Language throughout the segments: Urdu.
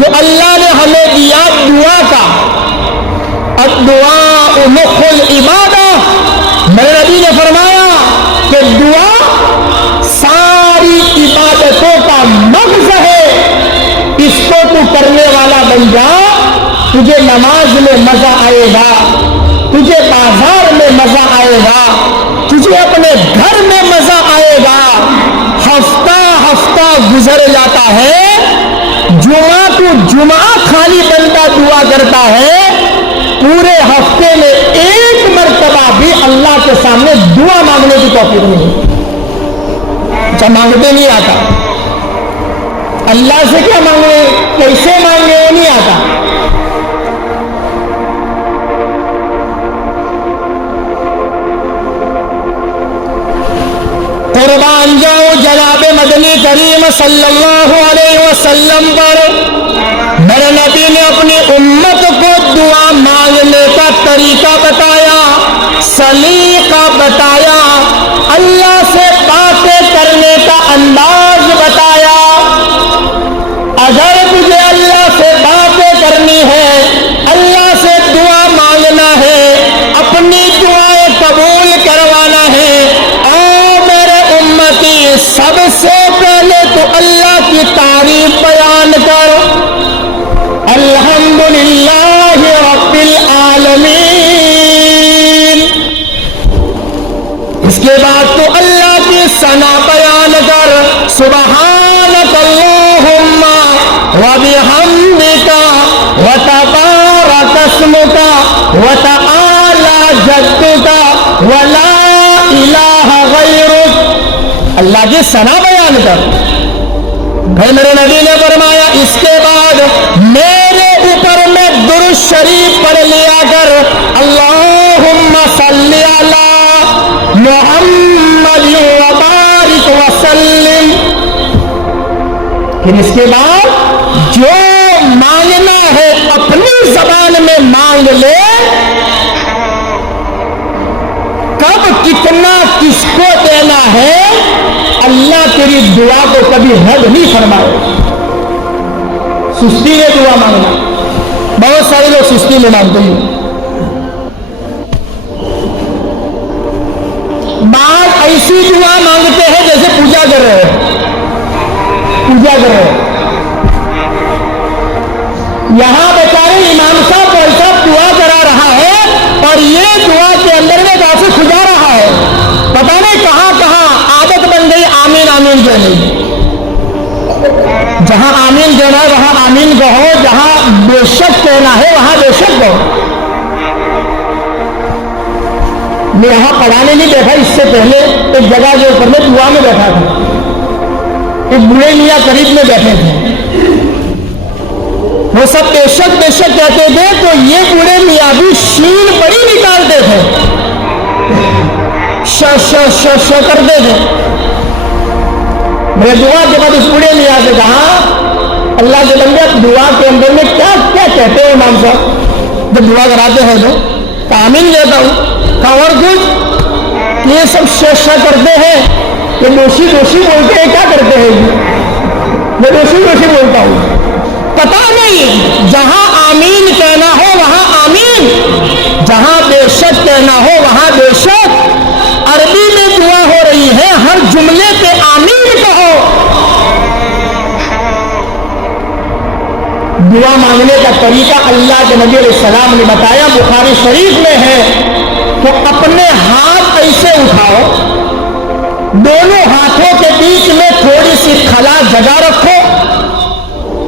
جو اللہ نے ہمیں دیا دعا کا، الدعاء مخ العبادہ، میرے نبی نے فرمایا کہ دعا ساری عبادتوں کا مغز ہے، اس کو تو کرنے والا بن جا، تجھے نماز میں مزہ آئے گا، تجھے بازار میں مزہ آئے گا، تجھے اپنے گھر میں مزہ آئے گا۔ ہفتہ ہفتہ گزر جاتا ہے، جمعہ تو جمعہ خالی بندہ دعا کرتا ہے، پورے ہفتے میں ایک مرتبہ بھی اللہ کے سامنے دعا مانگنے کی توفیق نہیں، جب مانگتے نہیں آتا، اللہ سے کیا مانگے، کیسے مانگے وہ نہیں آتا۔ قربان جاؤ جناب مدنی کریم صلی اللہ علیہ وسلم پر، میرے نبی نے اپنی امت کو دعا مانگنے کا طریقہ بتایا، سلیقہ بتایا، اللہ سے باتیں کرنے کا انداز بتایا۔ اگر تجھے اللہ سے باتیں کرنی ہے، اللہ سے دعا مانگنا ہے، اپنی دعائیں قبول کروانا ہے، سب سے پہلے تو اللہ کی تعریف بیان کر، الحمدللہ رب العالمین۔ اس کے بعد تو اللہ کی ثنا بیان کر، سبحانک اللہم وبحمدک وتبارک اسمک وتعالی جدک ولا الہ غیرک، اللہ کی ثنا بیان کر۔ پھر میرے نبی نے فرمایا اس کے بعد میرے اوپر میں درود شریف پڑھ لیا کر، اللہم صلی علی محمد وبارک وسلم۔ پھر اس کے بعد جو مانگنا ہے اپنی زبان میں مانگ لے، کب کتنا کس کو دینا ہے، اللہ تیری دعا کو کبھی رد نہیں فرمائے۔ سستی میں دعا مانگنا، بہت سارے لوگ سستی میں مانگتے ہیں، بعض ایسی دعا مانگتے ہیں جیسے پوجا کر رہے ہیں، پوجا کر رہے ہیں۔ یہاں بیچارے امام صاحب کوئی صاحب دعا کرا رہا ہے اور یہ دعا کے اندر میں جا سے کھجا رہا ہے، پتہ نہیں کہاں کہاں عادت بن گئی آمین آمین کہنے۔ جہاں آمین کہنا ہے وہاں آمین کہو، جہاں بے شک کہنا ہے وہاں بے شک کہو۔ میں یہاں پڑھانے نہیں بیٹھا، اس سے پہلے ایک جگہ کے اوپر میں دعا میں بیٹھا تھا، ایک بوڑھے میاں قریب میں بیٹھے تھے، وہ سب بے شک کہتے تھے، تو یہ بوڑھے میاں بھی شین بڑی نکالتے تھے، ش کرتے تھے۔ میں دعا کے بعد اس بوڑھے میاں سے کہا، اللہ کے بندے دعا کے اندر میں کیا کیا کہتے ہیں امام صاحب جب دعا کراتے ہیں تو آمین لیتا ہوں، کہا اور کچھ، یہ سب ش کرتے ہیں، یہ دوشی بولتے ہیں، کیا کرتے ہیں میں دوشی بولتا ہوں، پتا نہیں۔ جہاں آمین کہنا ہو وہاں آمین، جہاں بے شک کہنا ہو وہاں بے شک۔ عربی میں دعا ہو رہی ہے، ہر جملے پہ آمین کہو۔ دعا مانگنے کا طریقہ اللہ کے نبی علیہ السلام نے بتایا، بخاری شریف میں ہے کہ اپنے ہاتھ ایسے اٹھاؤ، دونوں ہاتھوں کے بیچ میں تھوڑی سی خلا جگہ رکھو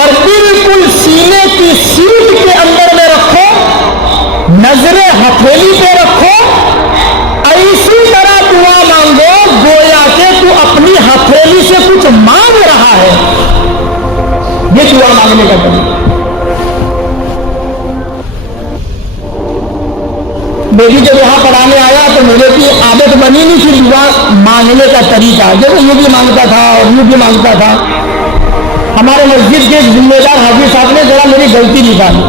اور بالکل سینے کی سیٹ کے اندر میں رکھو، نظریں ہتھیلی پہ رکھو، ایسی طرح دعا مانگو گویا کہ تو اپنی ہتھیلی سے کچھ مانگ رہا ہے۔ یہ دعا مانگنے کا طریقہ۔ بیٹی جب یہاں پڑھانے آیا تو میرے کی عادت بنی نہیں تھی دعا مانگنے کا طریقہ، جب یوں بھی مانگتا تھا اور یوں بھی مانگتا تھا۔ ہمارے مسجد کے ذمہ دار حافظ صاحب نے ذرا میری غلطی نکالی،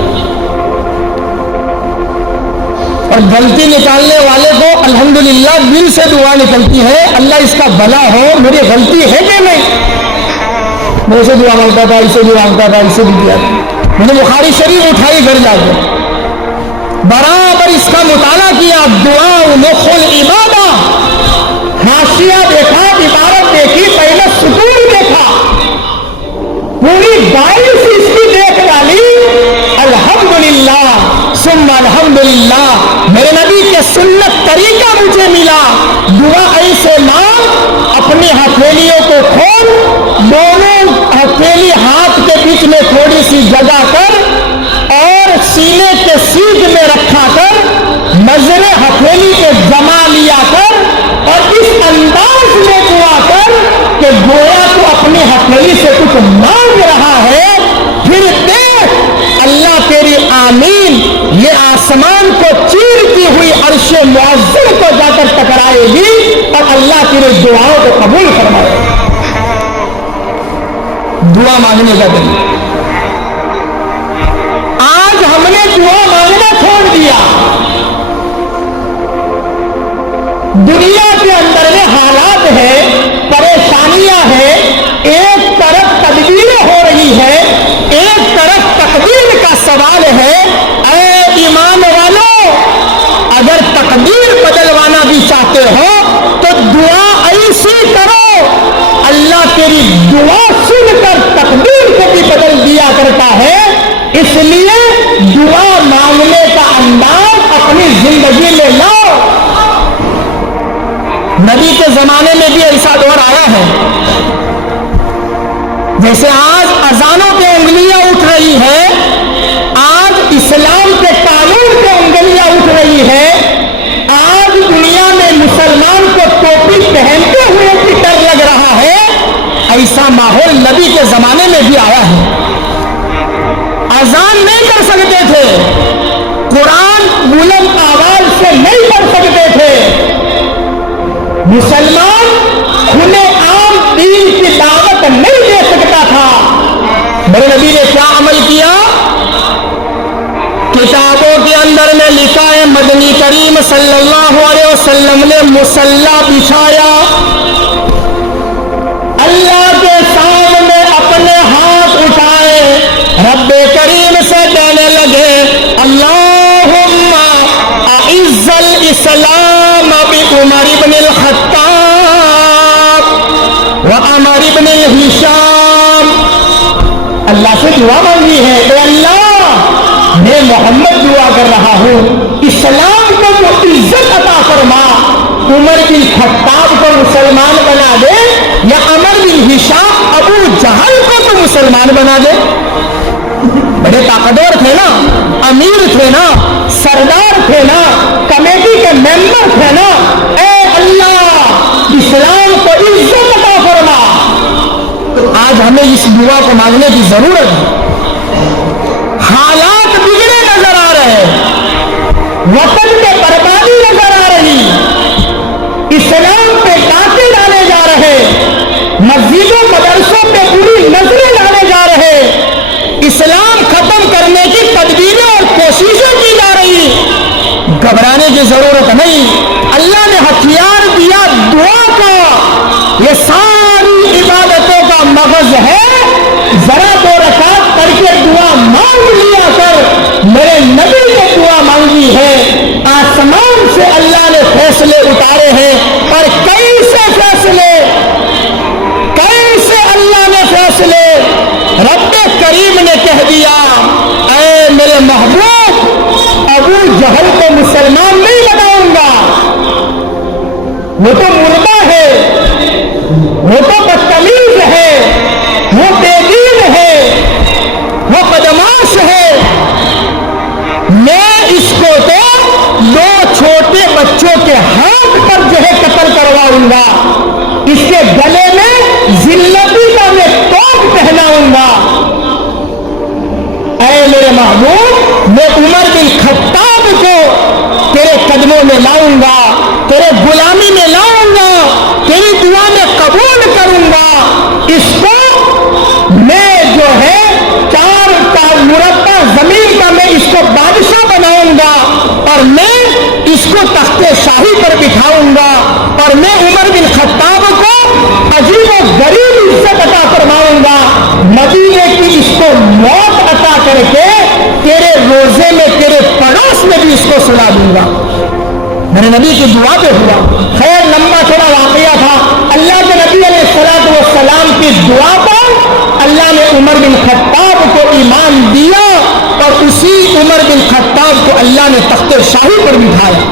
اور غلطی نکالنے والے کو الحمدللہ دل سے دعا نکلتی ہے، اللہ اس کا بھلا ہو، میری غلطی ہے کہ نہیں؟ میں اسے دعا مانگتا تھا، اسے دعا مانگتا تھا، اسے بھی دیا تھا. میں نے بخاری شریف اٹھائی گھر جا کے برابر اس کا مطالعہ کیا. دعا مخ العبادہ، حاشیہ دیکھا، عبارت دیکھی، پہلے سطور دیکھا، پوری 22 اس کی دیکھ ڈالی. الحمدللہ ثم الحمدللہ، میرے نبی کے سنت طریقہ مجھے ملا. دعا ایسے مانگ، اپنی ہتھیلیوں کو کھول، دونوں ہتھیلی ہاتھ کے بیچ میں تھوڑی سی جگہ کر اور سینے کے سیدھ میں رکھا کر نظر ہتھیلی کے جما لیا کر اور اس انداز میں دعا کر کہ گویا تو اپنی ہتھیلی سے کچھ مانگ رہا ہے. پھر دیکھ اللہ تیری آمین یہ آسمان کو چیرتی ہوئی عرش معظم کو جا کر ٹکرائے گی اور اللہ تیرے دعاؤں کو قبول فرمائے گا. دعا مانگنے کا دن. آج ہم نے دعا مانگنا چھوڑ دیا. دنیا کے اندر میں حالات ہے، پریشانیاں ہیں، ایک طرف تدبیر ہو رہی ہے، ایک طرف تقدیر کا سوال ہے. اے ایمان والو، اگر تقدیر بدلوانا بھی چاہتے ہو تو دعا ایسی کرو، اللہ تیری دعا سن کر تقدیر کو بھی بدل دیا کرتا ہے. اس لیے دعا مانگنے کا انداز اپنی زندگی میں لاؤ. نبی کے زمانے میں بھی ایسا دور آیا ہے. جیسے آج اذانوں پہ انگلیاں اٹھ رہی ہے، آج اسلام کے قانون پہ انگلیاں اٹھ رہی ہے، آج دنیا میں مسلمان کو ٹوپی پہنتے ہوئے بھی ڈر لگ رہا ہے. ایسا ماحول نبی کے زمانے میں بھی آیا ہے. اذان نہیں کر سکتے تھے، قرآن بلند آواز سے نہیں پڑھ سکتے تھے. مسلمان کھلے عام دین کی دعوت نہیں دے سکتا تھا. میرے نبی نے کیا عمل کیا؟ کتابوں کے اندر میں لکھا ہے مدنی کریم صلی اللہ علیہ وسلم نے مصلی بچھایا، اللہ کے سامنے اپنے ہاتھ اٹھائے، رب کریم سے کہنے لگے اللہم اعز الاسلام بعمر بن الخطاب وعمر بن ہشام. اللہ سے دعا مانگی ہے، اے اللہ میں محمد دعا کر رہا ہوں اسلام کو جو عزت عطا فرما، عمر بن خطاب کو مسلمان بنا دے یا عمر بن ہشام ابو جہل کو تو مسلمان بنا دے. بڑے طاقتور تھے نا، امیر تھے نا، سردار تھے نا، کمیٹی کے ممبر تھے نا. اے اللہ اسلام کو عزت عطا فرما. آج ہمیں اس دعا کو مانگنے کی ضرورت ہے. حالات بگڑے نظر آ رہے ہیں، وطن میں بربادی نظر آ رہی، اسلام پہ ڈاکے ڈالے جا رہے، مسجدوں مدرسوں پہ بری نظریں ڈالے جا رہے، اسلام ختم کرنے کی تدبیریں اور کوششیں کی جا رہی. گھبرانے کی ضرورت نہیں. اللہ نے ہتھیار دیا دعا کا، یہ ساری عبادتوں کا مغز ہے. ذرا 2 رکعت کر کے دعا مانگ لیا کر. میرے نبی نے دعا مانگی ہے، آسمان سے اللہ نے فیصلے اتارے ہیں. اور کیسے فیصلے، کیسے اللہ نے فیصلے. رب کریم نے کہہ دیا اے میرے محبوب ابو جہل کو مسلمان نہیں بناؤں گا، وہ تو مردہ ہے، وہ تو بدتمیز ہے، وہ بے دین ہے، وہ بدماش ہے. میں اس کو تو 2 چھوٹے بچوں کے ہاتھ پر جو ہے قتل کرواؤں گا، اس کے گلے میں ذلتی کا میں توپ پہناؤں گا. اے میرے محبوب میں عمر بن خطاب کو تیرے قدموں میں لاؤں گا، تیرے غلامی میں لاؤں گا، تیری دعا میں قبول کروں گا. اس کو میں جو ہے 4 مربع زمین کا میں اس کو بادشاہ بناؤں گا اور میں اس کو تخت شاہی پر بٹھاؤں گا اور میں عمر بن خطاب کو عجیب و غریب عزت عطا فرماؤں گا. نبی نے کہ اس کو موت عطا کر کے تیرے روزے میں تیرے پڑوس میں بھی اس کو سلا دوں گا. میرے نبی کی دعا پہ ہوا. خیر لمبا چوڑا واقعہ تھا. اللہ کے نبی علیہ الصلوۃ والسلام کی دعا پر اللہ نے عمر بن خطاب کو ایمان دیا اور اسی عمر بن خطاب کو اللہ نے تخت شاہی پر بٹھایا.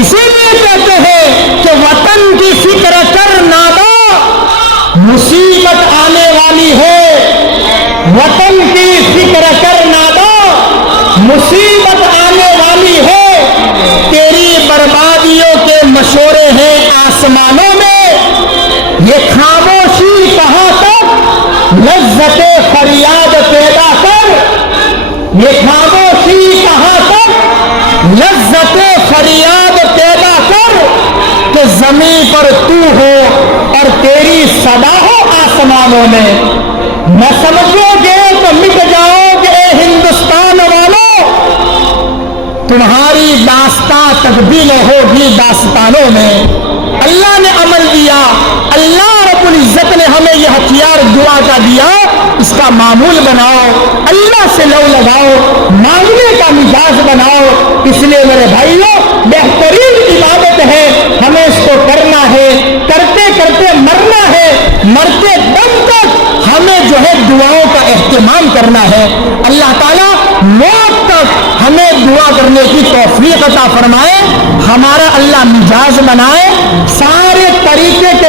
اسی لیے کہتے ہیں کہ وطن کی فکر کر نادا مصیبت آنے والی ہے. وطن کی فکر کر نادا مصیبت آنے والی ہے. تیری بربادیوں کے مشورے ہیں آسمانوں میں. یہ خاموشی کہاں تک لذت فریاد پیدا کر. یہ خاموشی کہاں تک لذت فریاد پیدا کر کہ زمین پر تو ہو اور تیری صدا ہو آسمانوں میں. نہ سمجھو گے تو مٹ جاؤ گے اے ہندوستان والوں. تمہاری داستان تک بھی نہ ہوگی داستانوں میں. اللہ نے عمل دیا. اللہ رب العزت نے ہمیں یہ ہتھیار دعا کا دیا. اس کا معمول بناؤ. اللہ سے لو لگاؤ. مانگنے کا مزاج بناؤ. اس لیے میرے بھائیوں بہترین عبادت ہے. ہمیں اس کو کرنا ہے. کرتے کرتے مرنا ہے. مرتے دم تک ہمیں جو ہے دعاؤں کا اہتمام کرنا ہے. اللہ تعالیٰ موت تک ہمیں دعا کرنے کی توفیق عطا فرمائے. ہمارا اللہ مزاج بنائے. سارے طریقے کے